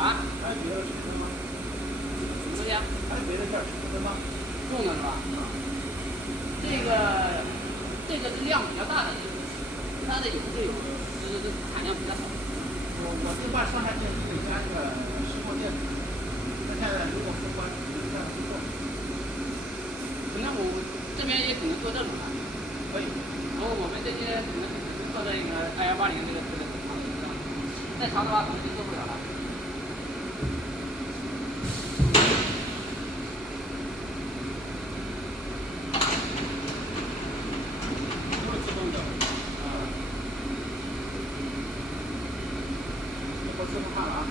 啊？还有别的尺寸吗？什么东西啊？还有别的叫尺寸吗？用的是吧？这个是量比较大的，它的有就有，就是产量比较少。我这块上下键是可以加这个石墨电的，那现在如果封关，这样不做。可能我这边也可能做这种的，可以。然后我们这些可能做这个2180这个长度上，再长的话可能就做不了了。都是自动的。啊。我自动看了啊。